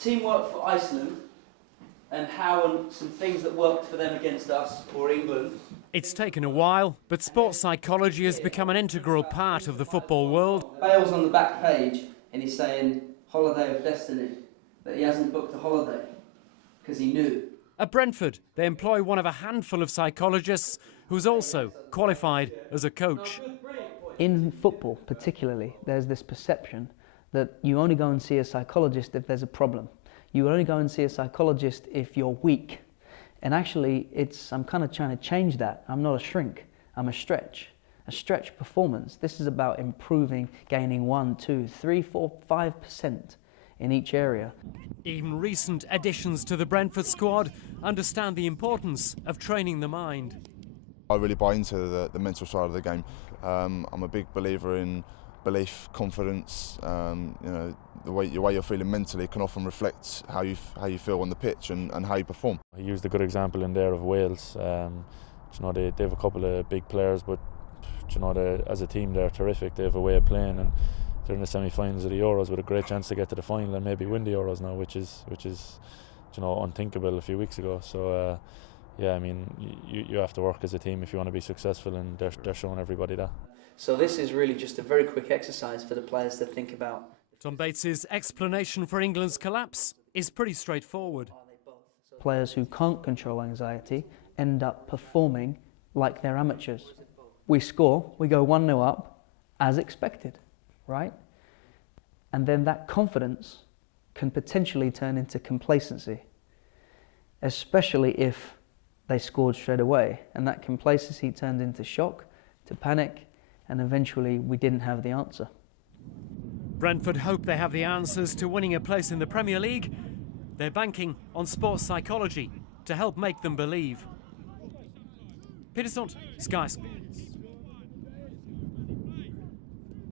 Teamwork for Iceland and some things that worked for them against us or England. It's taken a while, but sports psychology has become an integral part of the football world. Bale's on the back page and he's saying holiday of destiny, that he hasn't booked a holiday because he knew. At Brentford, they employ one of a handful of psychologists who's also qualified as a coach. In football particularly, there's this perception that you only go and see a psychologist if there's a problem. You only go and see a psychologist if you're weak. And actually, I'm kind of trying to change that. I'm not a shrink, I'm a stretch performance. This is about improving, gaining 1, 2, 3, 4, 5% in each area. Even recent additions to the Brentford squad understand the importance of training the mind. I really buy into the mental side of the game. I'm a big believer in belief, confidence. You know, the way you're feeling mentally can often reflect how you feel on the pitch and how you perform. I used a good example in there of Wales. You know, they have a couple of big players, but you know, as a team they're terrific. They have a way of playing, and they're in the semi-finals of the Euros with a great chance to get to the final and maybe win the Euros now, which is you know, unthinkable a few weeks ago. So yeah, I mean, you have to work as a team if you want to be successful, and they're showing everybody that. So this is really just a very quick exercise for the players to think about. Tom Bates's explanation for England's collapse is pretty straightforward. Players who can't control anxiety end up performing like they're amateurs. We score, we go 1-0 up, as expected, right? And then that confidence can potentially turn into complacency, especially if they scored straight away. And that complacency turned into shock, to panic, and eventually we didn't have the answer. Brentford hope they have the answers to winning a place in the Premier League. They're banking on sports psychology to help make them believe. Peter Stunt, Sky Sport.